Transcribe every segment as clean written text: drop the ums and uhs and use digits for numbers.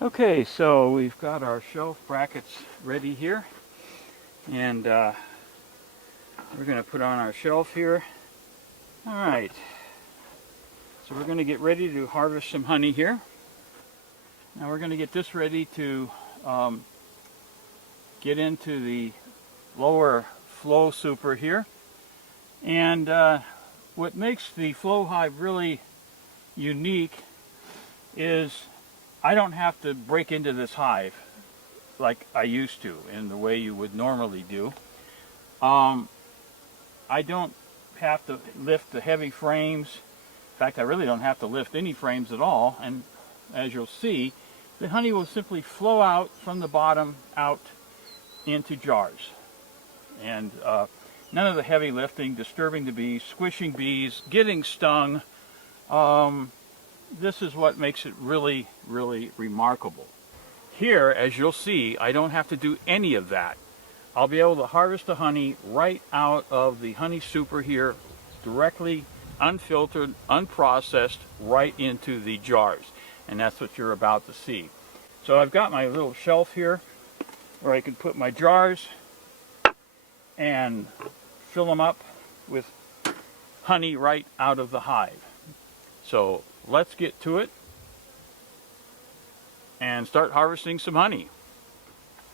Okay, so we've got our shelf brackets ready here, and we're going to put on our shelf here. All right, so we're going to get ready to harvest some honey here. Now we're going to get this ready to get into the lower flow super here. And what makes the flow hive really unique is I don't have to break into this hive like I used to in the way you would normally do. I don't have to lift the heavy frames. In fact, I really don't have to lift any frames at all. And as you'll see, the honey will simply flow out from the bottom out into jars. And none of the heavy lifting, disturbing the bees, squishing bees, getting stung. This is what makes it really, really remarkable. Here, as you'll see, I don't have to do any of that. I'll be able to harvest the honey right out of the honey super here, directly, unfiltered, unprocessed, right into the jars. And that's what you're about to see. So I've got my little shelf here where I can put my jars and fill them up with honey right out of the hive. So let's get to it and start harvesting some honey.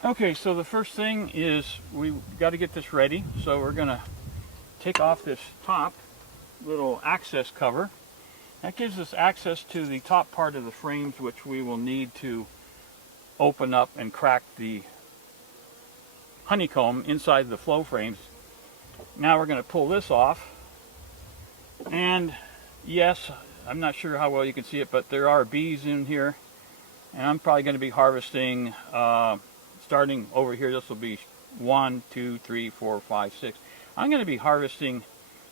Okay, so the first thing is we've got to get this ready. So we're going to take off this top little access cover. That gives us access to the top part of the frames, which we will need to open up and crack the honeycomb inside the flow frames. Now we're going to pull this off, and yes, I'm not sure how well you can see it, but there are bees in here, and I'm probably going to be harvesting starting over here. This will be 1, 2, 3, 4, 5, 6. I'm going to be harvesting,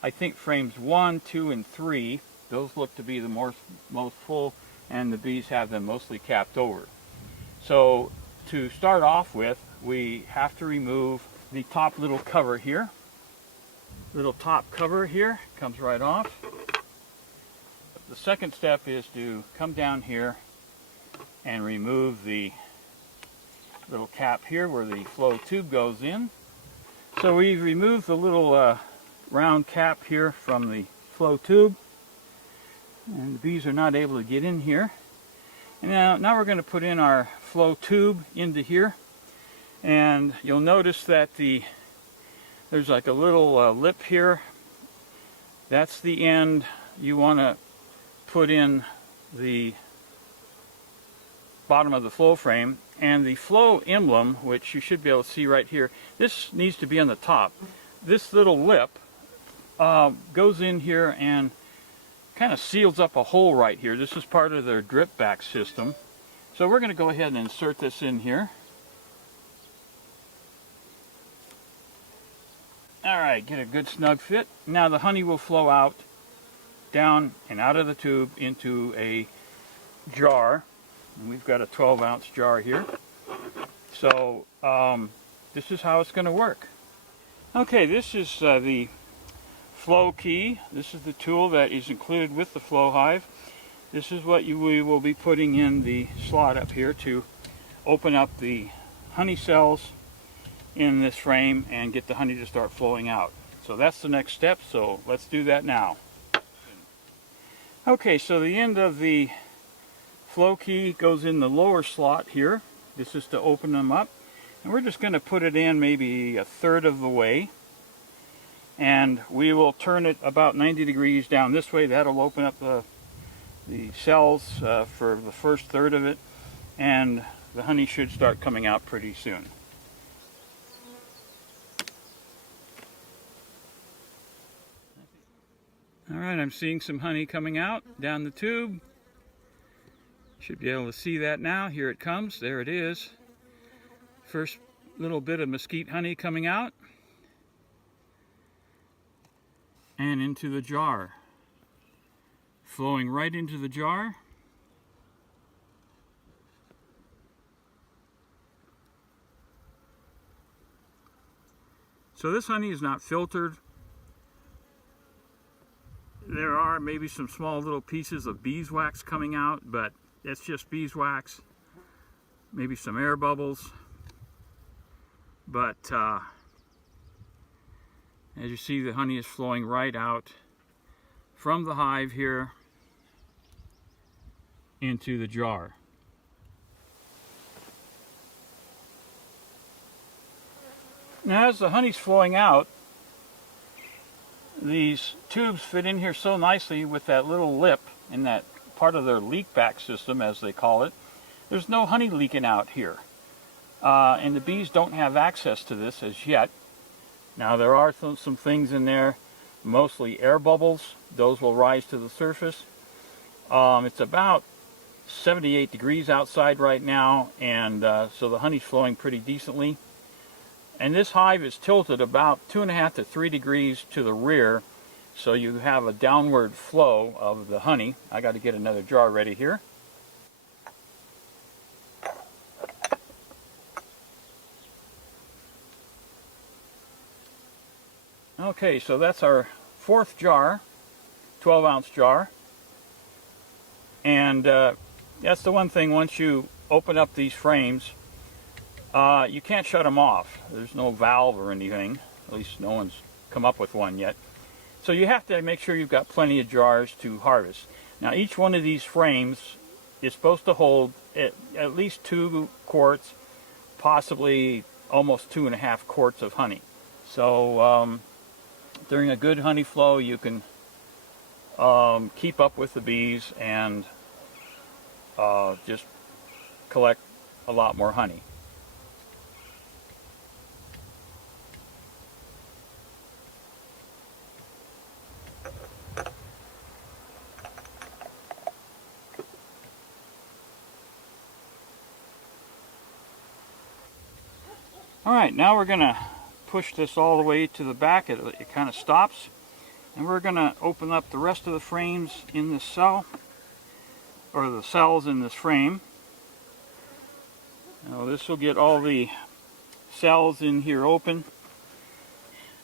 I think, frames 1, 2, and 3. Those look to be the most full, and the bees have them mostly capped over. So to start off with, we have to remove the top little cover here. Little top cover here comes right off. The second step is to come down here and remove the little cap here where the flow tube goes in. So we've removed the little round cap here from the flow tube, and the bees are not able to get in here. And now we're going to put in our flow tube into here, and you'll notice that there's like a little lip here. That's the end you want to put in the bottom of the flow frame, and the flow emblem, which you should be able to see right here, this needs to be on the top. This little lip goes in here and kind of seals up a hole right here. This is part of their drip back system. So we're going to go ahead and insert this in here. Alright, get a good snug fit. Now the honey will flow out, down and out of the tube into a jar. And we've got a 12-ounce jar here. So this is how it's going to work. Okay, this is the flow key. This is the tool that is included with the flow hive. This is what we will be putting in the slot up here to open up the honey cells in this frame and get the honey to start flowing out. So that's the next step, so let's do that now. Okay, so the end of the flow key goes in the lower slot here. This is to open them up, and we're just going to put it in maybe a third of the way, and we will turn it about 90 degrees down this way. That'll open up the cells for the first third of it, and the honey should start coming out pretty soon. Alright, I'm seeing some honey coming out down the tube. Should be able to see that now. Here it comes. There it is. First little bit of mesquite honey coming out. And into the jar. Flowing right into the jar. So this honey is not filtered. There are maybe some small little pieces of beeswax coming out, but that's just beeswax. maybe some air bubbles. But as you see, the honey is flowing right out from the hive here into the jar. Now as the honey's flowing out, these tubes fit in here so nicely with that little lip in that part of their leak back system, as they call it. There's no honey leaking out here. And the bees don't have access to this as yet. Now there are some things in there, mostly air bubbles. Those will rise to the surface. It's about 78 degrees outside right now, and so the honey's flowing pretty decently. And this hive is tilted about 2.5 to 3 degrees to the rear, so you have a downward flow of the honey. I got to get another jar ready here. Okay, so that's our fourth jar, 12-ounce jar. And that's the one thing, once you open up these frames, you can't shut them off. There's no valve or anything. At least no one's come up with one yet. So you have to make sure you've got plenty of jars to harvest. Now each one of these frames is supposed to hold at least 2 quarts, possibly almost 2.5 quarts of honey. So during a good honey flow, you can keep up with the bees and just collect a lot more honey. Alright, now we're going to push this all the way to the back. It kind of stops. And we're going to open up the rest of the frames in this cell, or the cells in this frame. Now this will get all the cells in here open.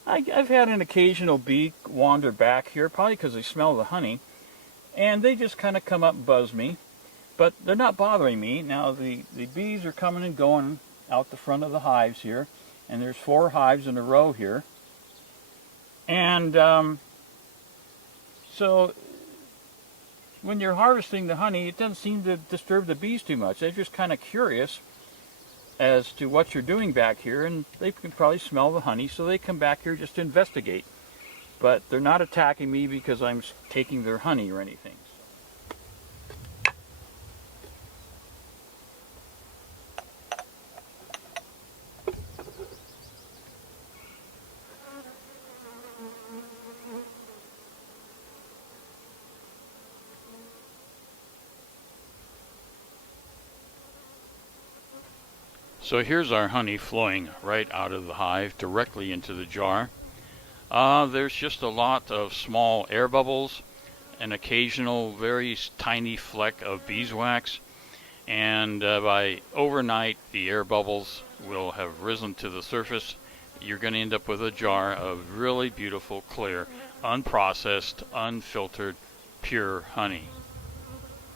I've had an occasional bee wander back here, probably because they smell the honey, and they just kind of come up and buzz me. But they're not bothering me. Now the bees are coming and going out the front of the hives here, and there's 4 hives in a row here. And so when you're harvesting the honey, it doesn't seem to disturb the bees too much. They're just kind of curious as to what you're doing back here, and they can probably smell the honey, so they come back here just to investigate. But they're not attacking me because I'm taking their honey or anything. So here's our honey flowing right out of the hive directly into the jar. There's just a lot of small air bubbles, an occasional very tiny fleck of beeswax, and by overnight the air bubbles will have risen to the surface. You're going to end up with a jar of really beautiful, clear, unprocessed, unfiltered, pure honey.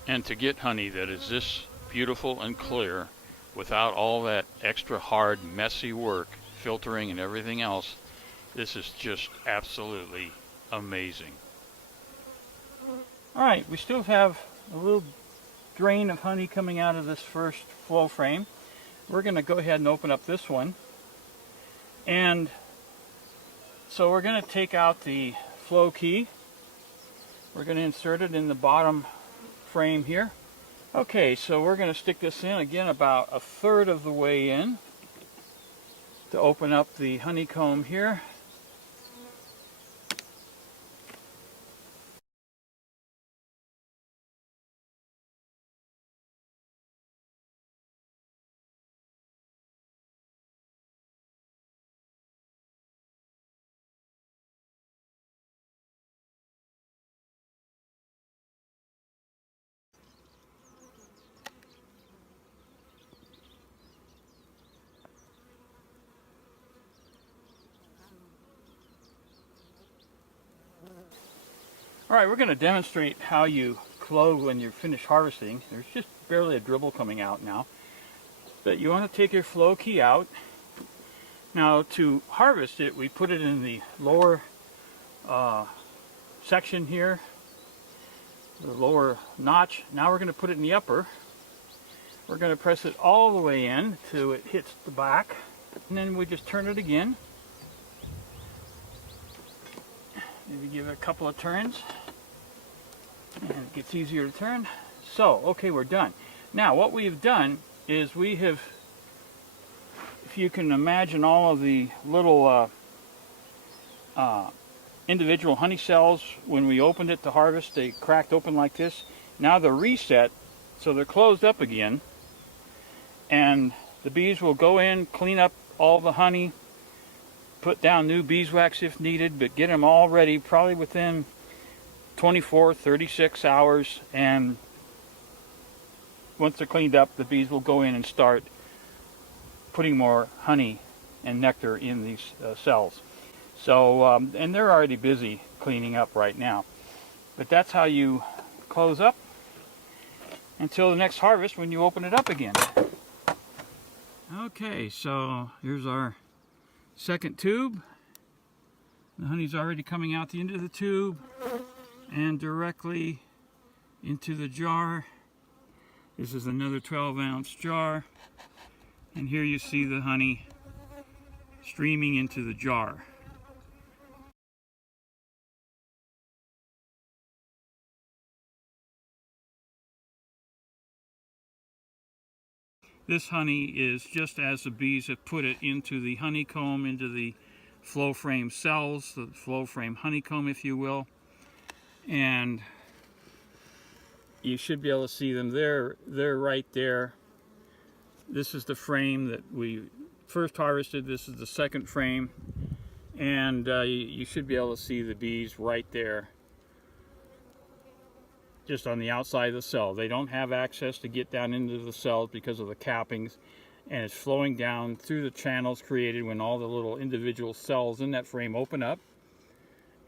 And to get honey that is this beautiful and clear, without all that extra hard, messy work, filtering and everything else, this is just absolutely amazing. Alright, we still have a little drain of honey coming out of this first flow frame. We're going to go ahead and open up this one. And so we're going to take out the flow key. We're going to insert it in the bottom frame here. Okay, so we're going to stick this in again about 1/3 of the way in to open up the honeycomb here. Alright, we're going to demonstrate how you close when you're finished harvesting. There's just barely a dribble coming out now. But you want to take your flow key out. Now to harvest it, we put it in the lower section here, the lower notch. Now we're going to put it in the upper. We're going to press it all the way in till it hits the back, and then we just turn it again. Maybe give it a couple of turns, and it gets easier to turn. So, okay, we're done. Now what we've done is we have, if you can imagine all of the little individual honey cells, when we opened it to harvest, they cracked open like this. Now they're reset, so they're closed up again, and the bees will go in, clean up all the honey, put down new beeswax if needed, but get them all ready probably within 24, 36 hours, and once they're cleaned up, the bees will go in and start putting more honey and nectar in these cells. So, and they're already busy cleaning up right now. But that's how you close up until the next harvest when you open it up again. Okay, so here's our second tube. The honey's already coming out the end of the tube and directly into the jar. This is another 12-ounce jar, and here you see the honey streaming into the jar. This honey is just as the bees have put it into the honeycomb, into the flow frame cells, the flow frame honeycomb, if you will. And you should be able to see them. They're right there. This is the frame that we first harvested. This is the second frame. And you should be able to see the bees right there, just on the outside of the cell. They don't have access to get down into the cells because of the cappings, and it's flowing down through the channels created when all the little individual cells in that frame open up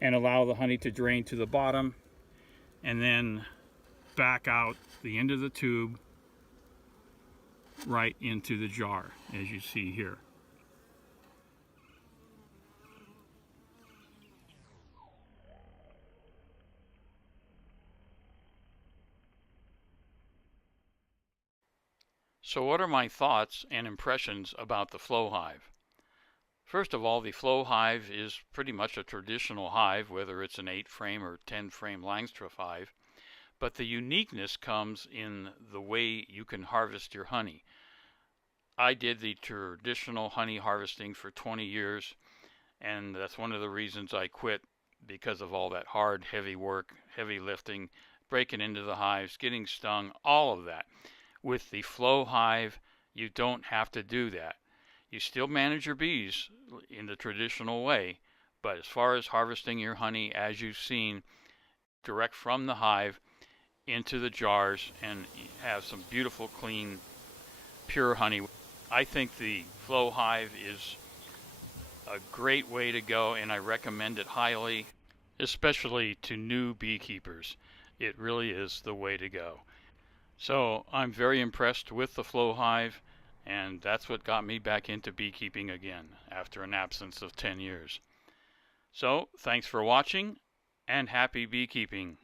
and allow the honey to drain to the bottom and then back out the end of the tube right into the jar, as you see here. So what are my thoughts and impressions about the flow hive? First of all, the flow hive is pretty much a traditional hive, whether it's an 8-frame or 10-frame Langstroth hive, but the uniqueness comes in the way you can harvest your honey. I did the traditional honey harvesting for 20 years, and that's one of the reasons I quit, because of all that hard, heavy work, heavy lifting, breaking into the hives, getting stung, all of that. With the flow hive, you don't have to do that. You still manage your bees in the traditional way, but as far as harvesting your honey, as you've seen, direct from the hive into the jars and have some beautiful, clean, pure honey. I think the flow hive is a great way to go, and I recommend it highly, especially to new beekeepers. It really is the way to go. So I'm very impressed with the flow hive, and that's what got me back into beekeeping again after an absence of 10 years. So thanks for watching, and happy beekeeping.